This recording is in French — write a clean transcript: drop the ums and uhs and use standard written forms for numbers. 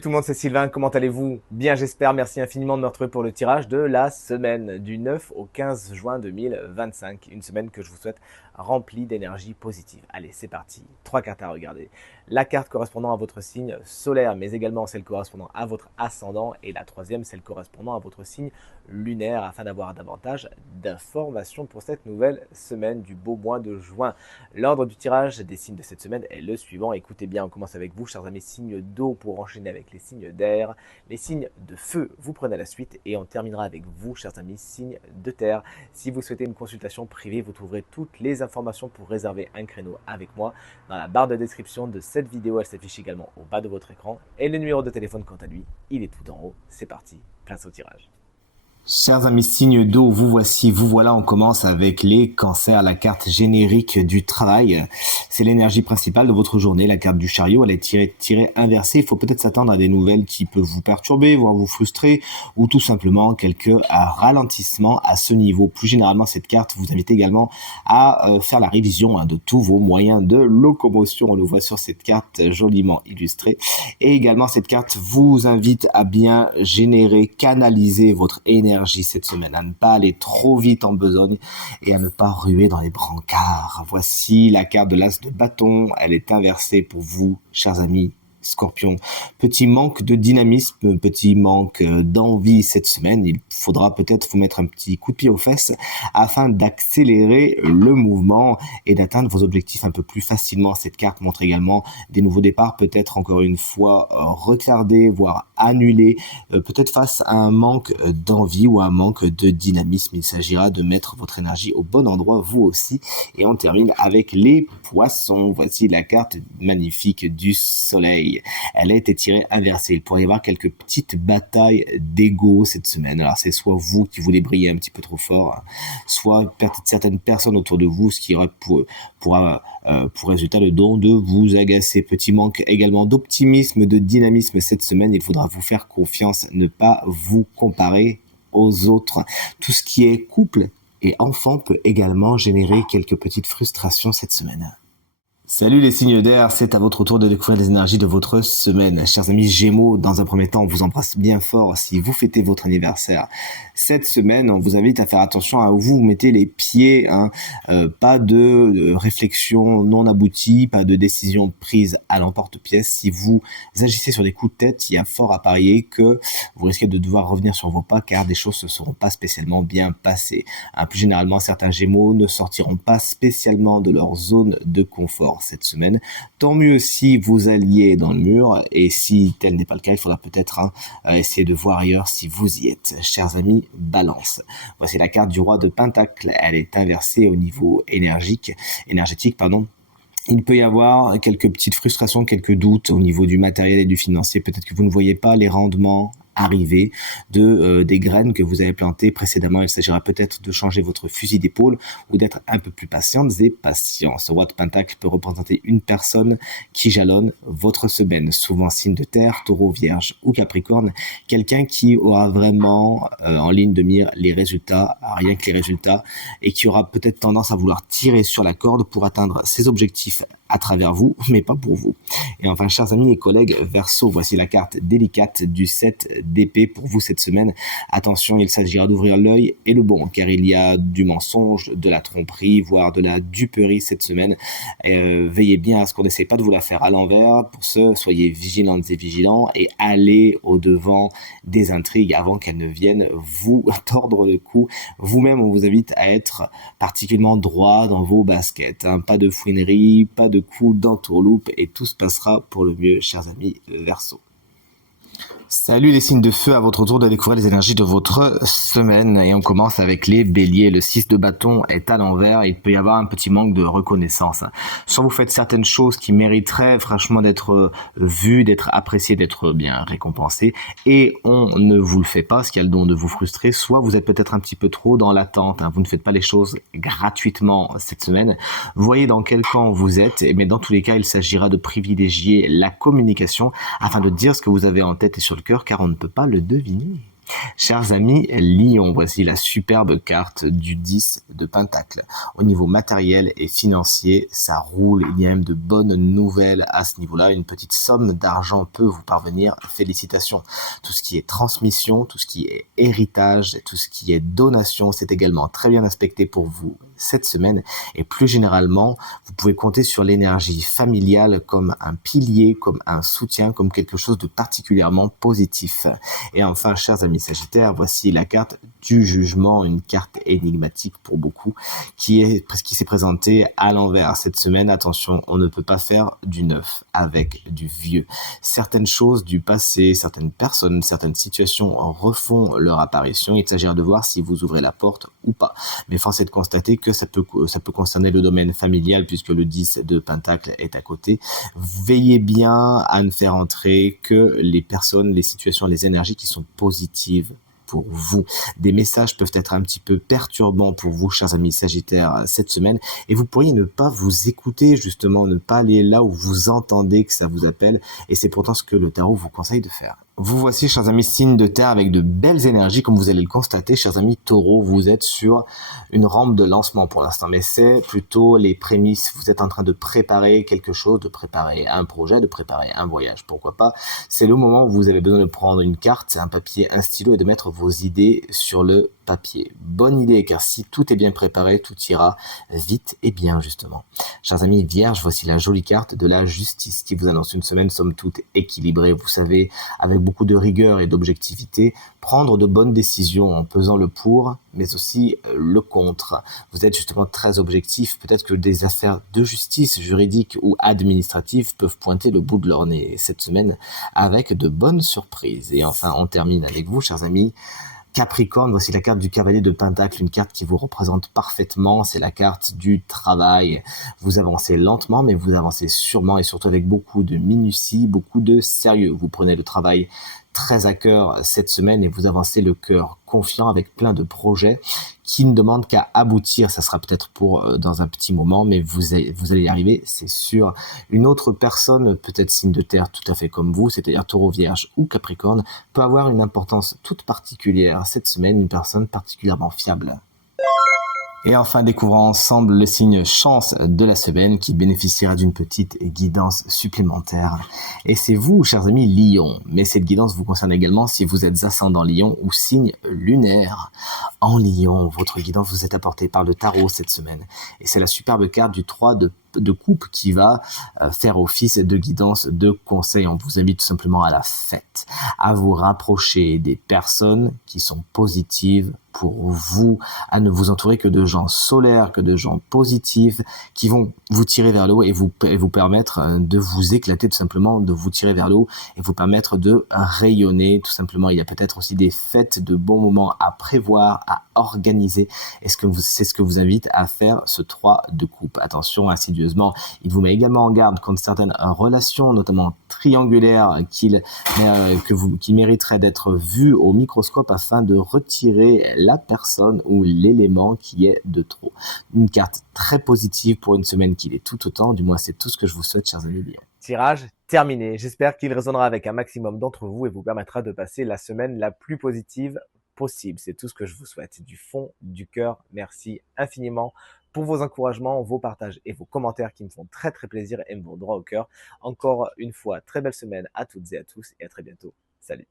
Salut tout le monde, c'est Sylvain, comment allez-vous? Bien j'espère, merci infiniment de me retrouver pour le tirage de la semaine du 9 au 15 juin 2025. Une semaine que je vous souhaite remplie d'énergie positive. Allez, c'est parti, 3 cartes à regarder. La carte correspondant à votre signe solaire, mais également celle correspondant à votre ascendant, et la troisième, celle correspondant à votre signe lunaire, afin d'avoir davantage d'informations pour cette nouvelle semaine du beau mois de juin. L'ordre du tirage des signes de cette semaine est le suivant. Écoutez bien, on commence avec vous, chers amis, signes d'eau pour enchaîner avec les signes d'air. Les signes de feu, vous prenez la suite et on terminera avec vous, chers amis, signes de terre. Si vous souhaitez une consultation privée, vous trouverez toutes les informations pour réserver un créneau avec moi dans la barre de description de cette vidéo. Elle s'affiche également au bas de votre écran. Et le numéro de téléphone, quant à lui, il est tout en haut. C'est parti, place au tirage. Chers amis signes d'eau, vous voici, vous voilà, on commence avec les cancers, la carte générique du travail. C'est l'énergie principale de votre journée, la carte du chariot, elle est tirée inversée. Il faut peut-être s'attendre à des nouvelles qui peuvent vous perturber, voire vous frustrer, ou tout simplement quelques ralentissements à ce niveau. Plus généralement, cette carte vous invite également à faire la révision de tous vos moyens de locomotion. On le voit sur cette carte joliment illustrée. Et également, cette carte vous invite à bien générer, canaliser votre énergie cette semaine, à ne pas aller trop vite en besogne et à ne pas ruer dans les brancards. Voici la carte de l'as de bâton, elle est inversée pour vous, chers amis Scorpion. Petit manque de dynamisme, petit manque d'envie cette semaine. Il faudra peut-être vous mettre un petit coup de pied aux fesses afin d'accélérer le mouvement et d'atteindre vos objectifs un peu plus facilement. Cette carte montre également des nouveaux départs, peut-être encore une fois retardés, voire annulés, peut-être face à un manque d'envie ou un manque de dynamisme. Il s'agira de mettre votre énergie au bon endroit, vous aussi. Et on termine avec les poissons. Voici la carte magnifique du soleil. Elle a été tirée inversée. Il pourrait y avoir quelques petites batailles d'ego cette semaine. Alors c'est soit vous qui voulez briller un petit peu trop fort, soit peut-être certaines personnes autour de vous, ce qui aura pour résultat le don de vous agacer. Petit manque également d'optimisme, de dynamisme cette semaine. Il faudra vous faire confiance, ne pas vous comparer aux autres. Tout ce qui est couple et enfant peut également générer quelques petites frustrations cette semaine. Salut les signes d'air, c'est à votre tour de découvrir les énergies de votre semaine. Chers amis Gémeaux, dans un premier temps, on vous embrasse bien fort si vous fêtez votre anniversaire. Cette semaine, on vous invite à faire attention à où vous mettez les pieds. Pas de réflexion non aboutie, pas de décision prise à l'emporte-pièce. Si vous agissez sur des coups de tête, il y a fort à parier que vous risquez de devoir revenir sur vos pas car des choses ne seront pas spécialement bien passées. Plus généralement, certains Gémeaux ne sortiront pas spécialement de leur zone de confort cette semaine. Tant mieux si vous alliez dans le mur, et si tel n'est pas le cas, il faudra peut-être essayer de voir ailleurs si vous y êtes. Chers amis Balance, voici la carte du roi de Pentacle. Elle est inversée au niveau énergétique. Il peut y avoir quelques petites frustrations, quelques doutes au niveau du matériel et du financier. Peut-être que vous ne voyez pas les rendements arriver des graines que vous avez plantées précédemment. Il s'agira peut-être de changer votre fusil d'épaule ou d'être un peu plus patiente et patient. Ce roi de Pentacle peut représenter une personne qui jalonne votre semaine, souvent signe de terre, taureau, vierge ou capricorne, quelqu'un qui aura vraiment en ligne de mire les résultats, rien que les résultats, et qui aura peut-être tendance à vouloir tirer sur la corde pour atteindre ses objectifs à travers vous, mais pas pour vous. Et enfin, chers amis et collègues Verseau, voici la carte délicate du 7 d'épée pour vous cette semaine. Attention, il s'agira d'ouvrir l'œil et le bon, car il y a du mensonge, de la tromperie, voire de la duperie cette semaine. Veillez bien à ce qu'on n'essaie pas de vous la faire à l'envers. Pour ce, soyez vigilantes et vigilants et allez au-devant des intrigues avant qu'elles ne viennent vous tordre le cou. Vous-même, on vous invite à être particulièrement droit dans vos baskets. Pas de fouinerie, pas de coups d'entourloupe et tout se passera pour le mieux, chers amis Verseau. Salut les signes de feu, à votre tour de découvrir les énergies de votre semaine et on commence avec les béliers. Le 6 de bâton est à l'envers et il peut y avoir un petit manque de reconnaissance. Soit vous faites certaines choses qui mériteraient franchement d'être vues, d'être appréciées, d'être bien récompensées et on ne vous le fait pas, ce qui a le don de vous frustrer. Soit vous êtes peut-être un petit peu trop dans l'attente, vous ne faites pas les choses gratuitement cette semaine. Voyez dans quel camp vous êtes, mais dans tous les cas il s'agira de privilégier la communication afin de dire ce que vous avez en tête et sur le cœur, car on ne peut pas le deviner. Chers amis Lion, voici la superbe carte du 10 de Pentacle. Au niveau matériel et financier, ça roule. Il y a même de bonnes nouvelles à ce niveau-là. Une petite somme d'argent peut vous parvenir. Félicitations. Tout ce qui est transmission, tout ce qui est héritage, tout ce qui est donation, c'est également très bien aspecté pour vous cette semaine. Et plus généralement, vous pouvez compter sur l'énergie familiale comme un pilier, comme un soutien, comme quelque chose de particulièrement positif. Et enfin, chers amis Sagittaires, voici la carte du jugement, une carte énigmatique pour beaucoup, qui s'est présentée à l'envers cette semaine. Attention, on ne peut pas faire du neuf avec du vieux. Certaines choses du passé, certaines personnes, certaines situations refont leur apparition. Il s'agira de voir si vous ouvrez la porte ou pas. Mais force est de constater que ça peut concerner le domaine familial puisque le 10 de Pentacle est à côté. Veillez bien à ne faire entrer que les personnes, les situations, les énergies qui sont positives pour vous. Des messages peuvent être un petit peu perturbants pour vous, chers amis Sagittaires, cette semaine, et vous pourriez ne pas vous écouter, justement, ne pas aller là où vous entendez que ça vous appelle, et c'est pourtant ce que le tarot vous conseille de faire. Vous voici, chers amis signes de terre, avec de belles énergies, comme vous allez le constater, chers amis taureaux, vous êtes sur une rampe de lancement pour l'instant, mais c'est plutôt les prémices, vous êtes en train de préparer quelque chose, de préparer un projet, de préparer un voyage, pourquoi pas. C'est le moment où vous avez besoin de prendre une carte, un papier, un stylo et de mettre vos idées sur le papier. Bonne idée, car si tout est bien préparé, tout ira vite et bien, justement. Chers amis vierges, voici la jolie carte de la justice qui vous annonce une semaine somme toute équilibrée. Vous savez, avec beaucoup de rigueur et d'objectivité, prendre de bonnes décisions en pesant le pour, mais aussi le contre. Vous êtes justement très objectif. Peut-être que des affaires de justice juridique ou administrative peuvent pointer le bout de leur nez cette semaine avec de bonnes surprises. Et enfin, on termine avec vous, chers amis Capricorne, voici la carte du cavalier de Pentacle, une carte qui vous représente parfaitement, c'est la carte du travail. Vous avancez lentement, mais vous avancez sûrement et surtout avec beaucoup de minutie, beaucoup de sérieux. Vous prenez le travail très à cœur cette semaine et vous avancez le cœur confiant avec plein de projets qui ne demandent qu'à aboutir. Ça sera peut-être pour dans un petit moment, mais vous allez y arriver, c'est sûr. Une autre personne, peut-être signe de terre tout à fait comme vous, c'est-à-dire Taureau, Vierge ou Capricorne, peut avoir une importance toute particulière cette semaine, une personne particulièrement fiable. Et enfin, découvrons ensemble le signe chance de la semaine qui bénéficiera d'une petite guidance supplémentaire. Et c'est vous, chers amis Lion. Mais cette guidance vous concerne également si vous êtes ascendant Lion ou signe lunaire. En Lion, votre guidance vous est apportée par le tarot cette semaine. Et c'est la superbe carte du 3 de coupe qui va faire office de guidance, de conseil. On vous invite tout simplement à la fête, à vous rapprocher des personnes qui sont positives pour vous, à ne vous entourer que de gens solaires, que de gens positifs, qui vont vous tirer vers le haut et vous permettre de vous éclater tout simplement, de vous tirer vers le haut et vous permettre de rayonner tout simplement. Il y a peut-être aussi des fêtes de bons moments à prévoir, à organiser. C'est ce que vous invite à faire ce 3 de coupe. Attention, insidieusement, il vous met également en garde contre certaines relations, notamment triangulaires, qui mériteraient d'être vues au microscope afin de retirer la personne ou l'élément qui est de trop. Une carte très positive pour une semaine qui l'est tout autant, du moins c'est tout ce que je vous souhaite, chers amis Lions. Tirage terminé. J'espère qu'il résonnera avec un maximum d'entre vous et vous permettra de passer la semaine la plus positive possible. C'est tout ce que je vous souhaite du fond du cœur. Merci infiniment pour vos encouragements, vos partages et vos commentaires qui me font très très plaisir et me vont droit au cœur. Encore une fois, très belle semaine à toutes et à tous et à très bientôt. Salut.